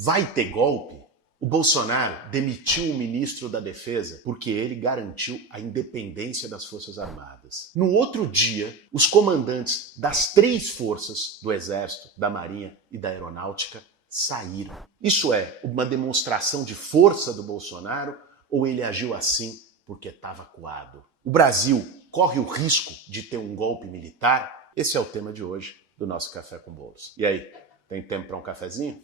Vai ter golpe? O Bolsonaro demitiu o ministro da Defesa porque ele garantiu a independência das Forças Armadas. No outro dia, os comandantes das 3 forças do Exército, da Marinha e da Aeronáutica saíram. Isso é uma demonstração de força do Bolsonaro ou ele agiu assim porque estava acuado? O Brasil corre o risco de ter um golpe militar? Esse é o tema de hoje do nosso Café com Bolos. E aí, tem tempo para um cafezinho?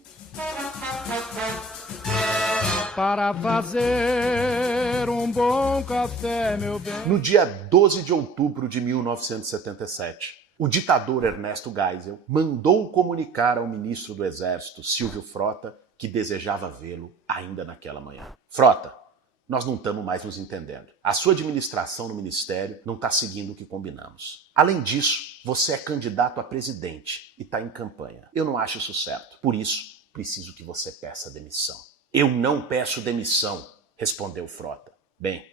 Para fazer um bom café, meu bem. No dia 12 de outubro de 1977, o ditador Ernesto Geisel mandou comunicar ao ministro do Exército, Silvio Frota, que desejava vê-lo ainda naquela manhã. Frota, nós não estamos mais nos entendendo. A sua administração no ministério não está seguindo o que combinamos. Além disso, você é candidato a presidente e está em campanha. Eu não acho isso certo. Por isso, preciso que você peça demissão. Eu não peço demissão, respondeu Frota. Bem,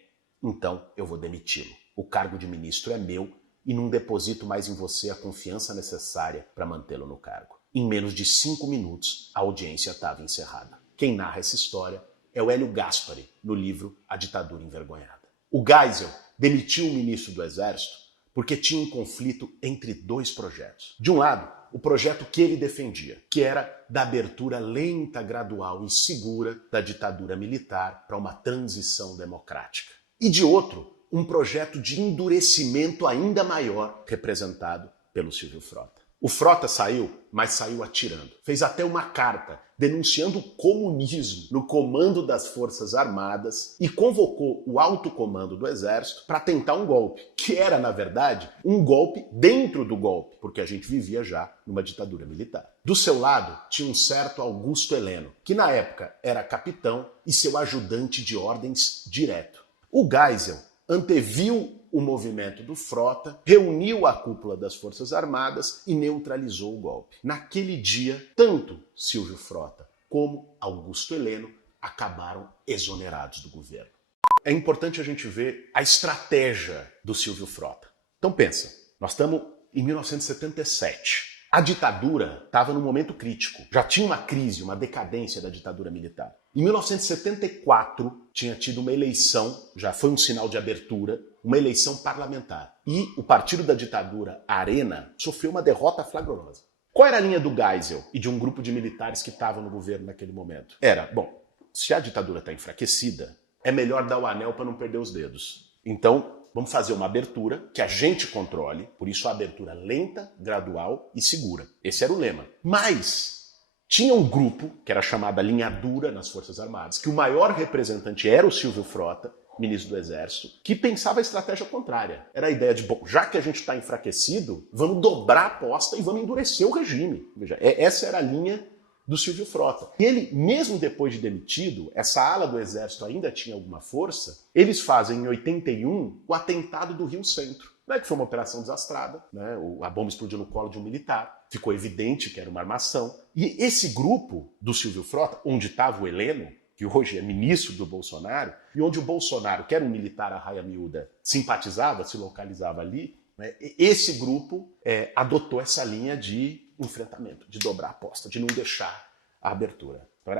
então eu vou demiti-lo. O cargo de ministro é meu e não deposito mais em você a confiança necessária para mantê-lo no cargo. Em menos de 5 minutos, a audiência estava encerrada. Quem narra essa história é o Hélio Gaspari, no livro A Ditadura Envergonhada. O Geisel demitiu o ministro do Exército porque tinha um conflito entre 2 projetos. De um lado, o projeto que ele defendia, que era da abertura lenta, gradual e segura da ditadura militar para uma transição democrática. E de outro, um projeto de endurecimento ainda maior, representado pelo Silvio Frota. O Frota saiu, mas saiu atirando. Fez até uma carta denunciando o comunismo no comando das Forças Armadas e convocou o alto comando do Exército para tentar um golpe, que era, na verdade, um golpe dentro do golpe, porque a gente vivia já numa ditadura militar. Do seu lado, tinha um certo Augusto Heleno, que na época era capitão e seu ajudante de ordens direto. O Geisel anteviu o movimento do Frota, reuniu a cúpula das Forças Armadas e neutralizou o golpe. Naquele dia, tanto Silvio Frota como Augusto Heleno acabaram exonerados do governo. É importante a gente ver a estratégia do Silvio Frota. Então pensa, nós estamos em 1977. A ditadura estava num momento crítico. Já tinha uma crise, uma decadência da ditadura militar. Em 1974, tinha tido uma eleição, já foi um sinal de abertura, uma eleição parlamentar. E o partido da ditadura, Arena, sofreu uma derrota flagrosa. Qual era a linha do Geisel e de um grupo de militares que estavam no governo naquele momento? Era, bom, se a ditadura está enfraquecida, é melhor dar o anel para não perder os dedos. Então, vamos fazer uma abertura que a gente controle, por isso a abertura lenta, gradual e segura. Esse era o lema. Mas tinha um grupo, que era chamada Linha Dura nas Forças Armadas, que o maior representante era o Silvio Frota, ministro do Exército, que pensava a estratégia contrária. Era a ideia de, bom, já que a gente está enfraquecido, vamos dobrar a aposta e vamos endurecer o regime. Veja, essa era a linha do Silvio Frota. E ele, mesmo depois de demitido, essa ala do Exército ainda tinha alguma força, eles fazem em 81 o atentado do Rio Centro. Não é que foi uma operação desastrada, né? A bomba explodiu no colo de um militar, ficou evidente que era uma armação. E esse grupo do Silvio Frota, onde estava o Heleno, que hoje é ministro do Bolsonaro, e onde o Bolsonaro, que era um militar à raia miúda, simpatizava, se localizava ali, né? Esse grupo adotou essa linha de enfrentamento, de dobrar a aposta, de não deixar a abertura. Então,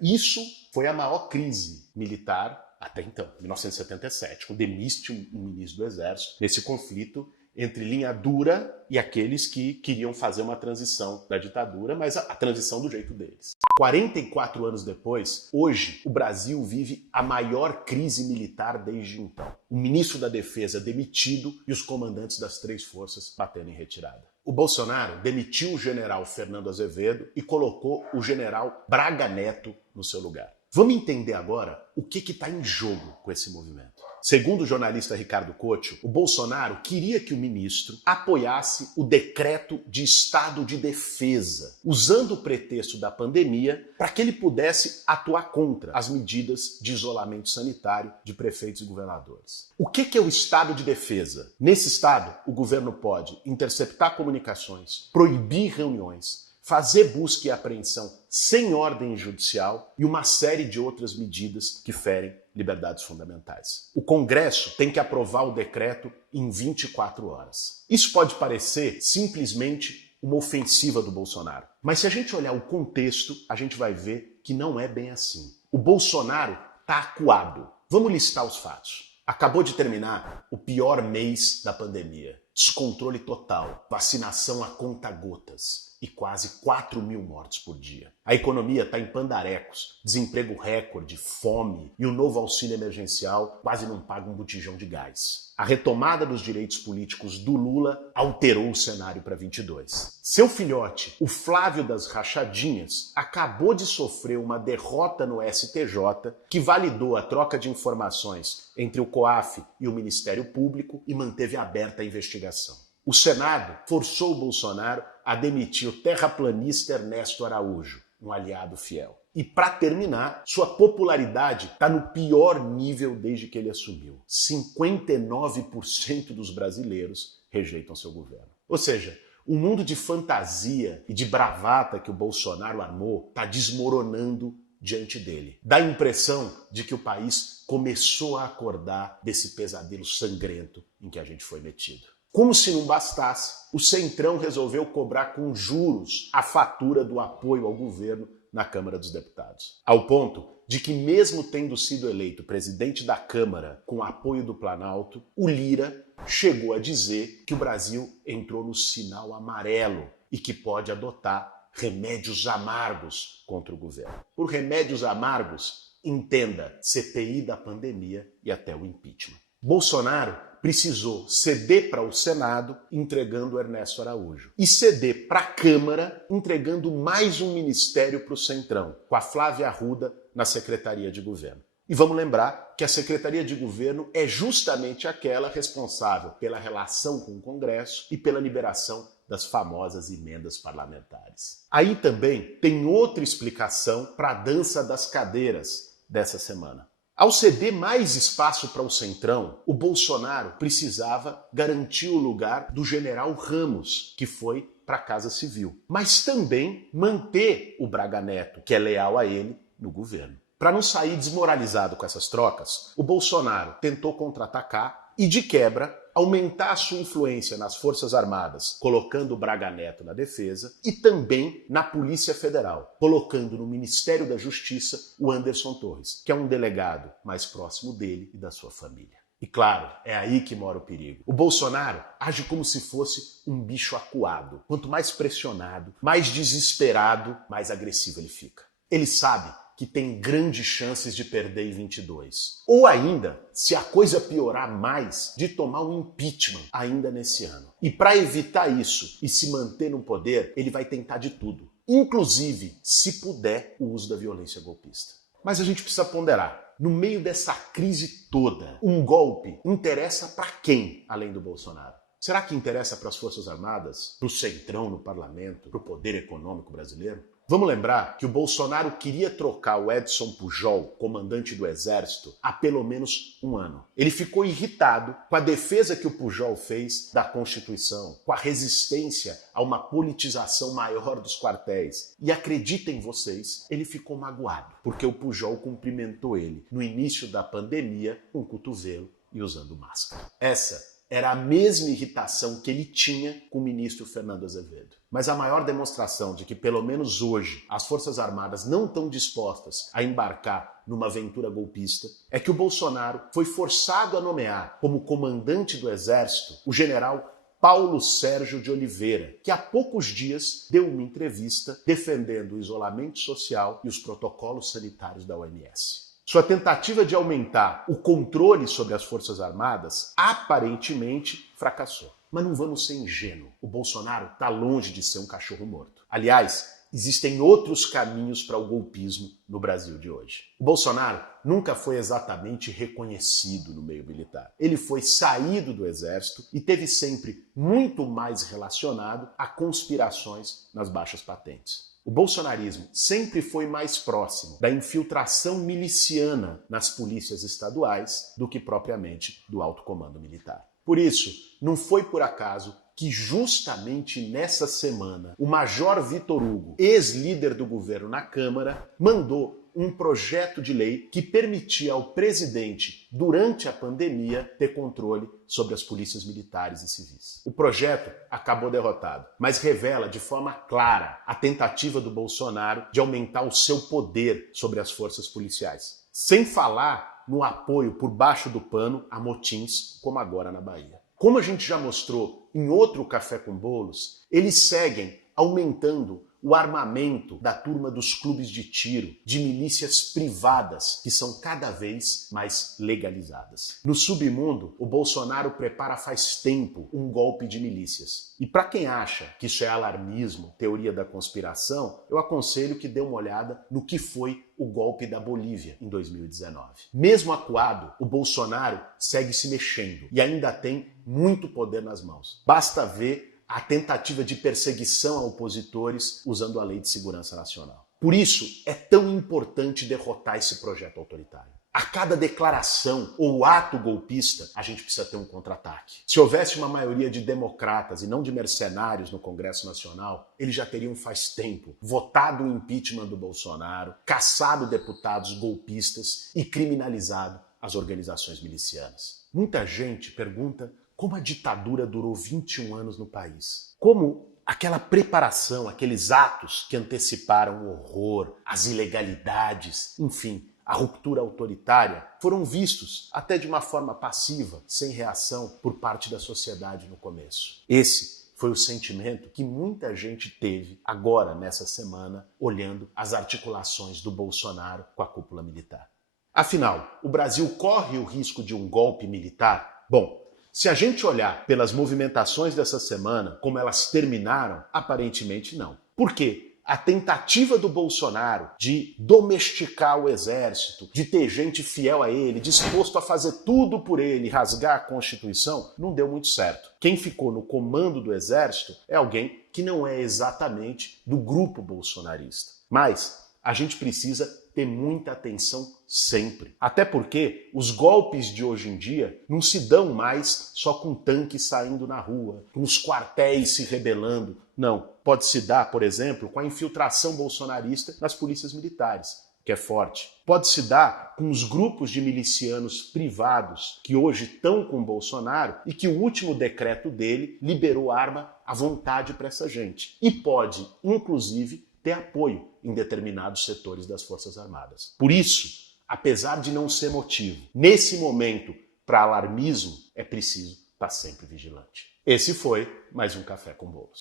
isso foi a maior crise militar até então, 1977, quando demite um ministro do Exército nesse conflito entre linha dura e aqueles que queriam fazer uma transição da ditadura, mas a transição do jeito deles. 44 anos depois, hoje, o Brasil vive a maior crise militar desde então. O ministro da Defesa demitido e os comandantes das 3 forças batendo em retirada. O Bolsonaro demitiu o general Fernando Azevedo e colocou o general Braga Neto no seu lugar. Vamos entender agora o que está em jogo com esse movimento. Segundo o jornalista Ricardo Couto, o Bolsonaro queria que o ministro apoiasse o decreto de estado de defesa, usando o pretexto da pandemia para que ele pudesse atuar contra as medidas de isolamento sanitário de prefeitos e governadores. O que é o estado de defesa? Nesse estado, o governo pode interceptar comunicações, proibir reuniões, fazer busca e apreensão sem ordem judicial e uma série de outras medidas que ferem liberdades fundamentais. O Congresso tem que aprovar o decreto em 24 horas. Isso pode parecer simplesmente uma ofensiva do Bolsonaro, mas se a gente olhar o contexto, a gente vai ver que não é bem assim. O Bolsonaro está acuado. Vamos listar os fatos. Acabou de terminar o pior mês da pandemia. Descontrole total, vacinação a conta-gotas e quase 4 mil mortes por dia. A economia está em pandarecos, desemprego recorde, fome e o novo auxílio emergencial quase não paga um botijão de gás. A retomada dos direitos políticos do Lula alterou o cenário para 22. Seu filhote, o Flávio das Rachadinhas, acabou de sofrer uma derrota no STJ que validou a troca de informações entre o COAF e o Ministério Público e manteve aberta a investigação. O Senado forçou o Bolsonaro a demitir o terraplanista Ernesto Araújo, um aliado fiel. E para terminar, sua popularidade está no pior nível desde que ele assumiu. 59% dos brasileiros rejeitam seu governo. Ou seja, o mundo de fantasia e de bravata que o Bolsonaro armou está desmoronando diante dele. Dá a impressão de que o país começou a acordar desse pesadelo sangrento em que a gente foi metido. Como se não bastasse, o Centrão resolveu cobrar com juros a fatura do apoio ao governo na Câmara dos Deputados. Ao ponto de que, mesmo tendo sido eleito presidente da Câmara com apoio do Planalto, o Lira chegou a dizer que o Brasil entrou no sinal amarelo e que pode adotar remédios amargos contra o governo. Por remédios amargos, entenda CPI da pandemia e até o impeachment. Bolsonaro precisou ceder para o Senado, entregando Ernesto Araújo, e ceder para a Câmara, entregando mais um ministério para o Centrão, com a Flávia Arruda na Secretaria de Governo. E vamos lembrar que a Secretaria de Governo é justamente aquela responsável pela relação com o Congresso e pela liberação das famosas emendas parlamentares. Aí também tem outra explicação para a dança das cadeiras dessa semana. Ao ceder mais espaço para o Centrão, o Bolsonaro precisava garantir o lugar do general Ramos, que foi para a Casa Civil, mas também manter o Braga Neto, que é leal a ele, no governo. Para não sair desmoralizado com essas trocas, o Bolsonaro tentou contra-atacar e, de quebra, aumentar a sua influência nas Forças Armadas, colocando o Braga Neto na defesa, e também na Polícia Federal, colocando no Ministério da Justiça o Anderson Torres, que é um delegado mais próximo dele e da sua família. E claro, é aí que mora o perigo. O Bolsonaro age como se fosse um bicho acuado. Quanto mais pressionado, mais desesperado, mais agressivo ele fica. Ele sabe que tem grandes chances de perder em 22. Ou ainda, se a coisa piorar mais, de tomar um impeachment ainda nesse ano. E para evitar isso e se manter no poder, ele vai tentar de tudo. Inclusive, se puder, o uso da violência golpista. Mas a gente precisa ponderar. No meio dessa crise toda, um golpe interessa para quem, além do Bolsonaro? Será que interessa para as Forças Armadas, para o Centrão no parlamento, para o poder econômico brasileiro? Vamos lembrar que o Bolsonaro queria trocar o Edson Pujol, comandante do Exército, há pelo menos um ano. Ele ficou irritado com a defesa que o Pujol fez da Constituição, com a resistência a uma politização maior dos quartéis. E acreditem vocês, ele ficou magoado, porque o Pujol cumprimentou ele no início da pandemia com o cotovelo e usando máscara. Essa era a mesma irritação que ele tinha com o ministro Fernando Azevedo. Mas a maior demonstração de que, pelo menos hoje, as Forças Armadas não estão dispostas a embarcar numa aventura golpista é que o Bolsonaro foi forçado a nomear como comandante do Exército o general Paulo Sérgio de Oliveira, que há poucos dias deu uma entrevista defendendo o isolamento social e os protocolos sanitários da OMS. Sua tentativa de aumentar o controle sobre as Forças Armadas aparentemente fracassou. Mas não vamos ser ingênuos. O Bolsonaro está longe de ser um cachorro morto. Aliás, existem outros caminhos para o golpismo no Brasil de hoje. O Bolsonaro nunca foi exatamente reconhecido no meio militar. Ele foi saído do Exército e teve sempre muito mais relacionado a conspirações nas baixas patentes. O bolsonarismo sempre foi mais próximo da infiltração miliciana nas polícias estaduais do que propriamente do alto comando militar. Por isso, não foi por acaso que justamente nessa semana o Major Vitor Hugo, ex-líder do governo na Câmara, mandou um projeto de lei que permitia ao presidente, durante a pandemia, ter controle sobre as polícias militares e civis. O projeto acabou derrotado, mas revela de forma clara a tentativa do Bolsonaro de aumentar o seu poder sobre as forças policiais. Sem falar no apoio por baixo do pano a motins, como agora na Bahia. Como a gente já mostrou em outro Café com Bolos, eles seguem aumentando o armamento da turma dos clubes de tiro, de milícias privadas, que são cada vez mais legalizadas. No submundo, o Bolsonaro prepara faz tempo um golpe de milícias. E para quem acha que isso é alarmismo, teoria da conspiração, eu aconselho que dê uma olhada no que foi o golpe da Bolívia em 2019. Mesmo acuado, o Bolsonaro segue se mexendo e ainda tem muito poder nas mãos. Basta ver a tentativa de perseguição a opositores usando a Lei de Segurança Nacional. Por isso, é tão importante derrotar esse projeto autoritário. A cada declaração ou ato golpista, a gente precisa ter um contra-ataque. Se houvesse uma maioria de democratas e não de mercenários no Congresso Nacional, eles já teriam faz tempo votado o impeachment do Bolsonaro, caçado deputados golpistas e criminalizado as organizações milicianas. Muita gente pergunta como a ditadura durou 21 anos no país. Como aquela preparação, aqueles atos que anteciparam o horror, as ilegalidades, enfim, a ruptura autoritária, foram vistos até de uma forma passiva, sem reação por parte da sociedade no começo. Esse foi o sentimento que muita gente teve agora, nessa semana, olhando as articulações do Bolsonaro com a cúpula militar. Afinal, o Brasil corre o risco de um golpe militar? Bom, se a gente olhar pelas movimentações dessa semana, como elas terminaram, aparentemente não. Por quê? A tentativa do Bolsonaro de domesticar o exército, de ter gente fiel a ele, disposto a fazer tudo por ele, rasgar a Constituição, não deu muito certo. Quem ficou no comando do exército é alguém que não é exatamente do grupo bolsonarista. Mas a gente precisa ter muita atenção sempre. Até porque os golpes de hoje em dia não se dão mais só com tanques saindo na rua, com os quartéis se rebelando. Não. Pode se dar, por exemplo, com a infiltração bolsonarista nas polícias militares, que é forte. Pode se dar com os grupos de milicianos privados que hoje estão com Bolsonaro e que o último decreto dele liberou arma à vontade para essa gente. E pode, inclusive, ter apoio em determinados setores das Forças Armadas. Por isso, apesar de não ser motivo, nesse momento, para alarmismo, é preciso estar sempre vigilante. Esse foi mais um Café com Bolos.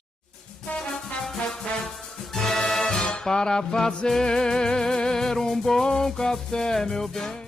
Para fazer um bom café, meu bem.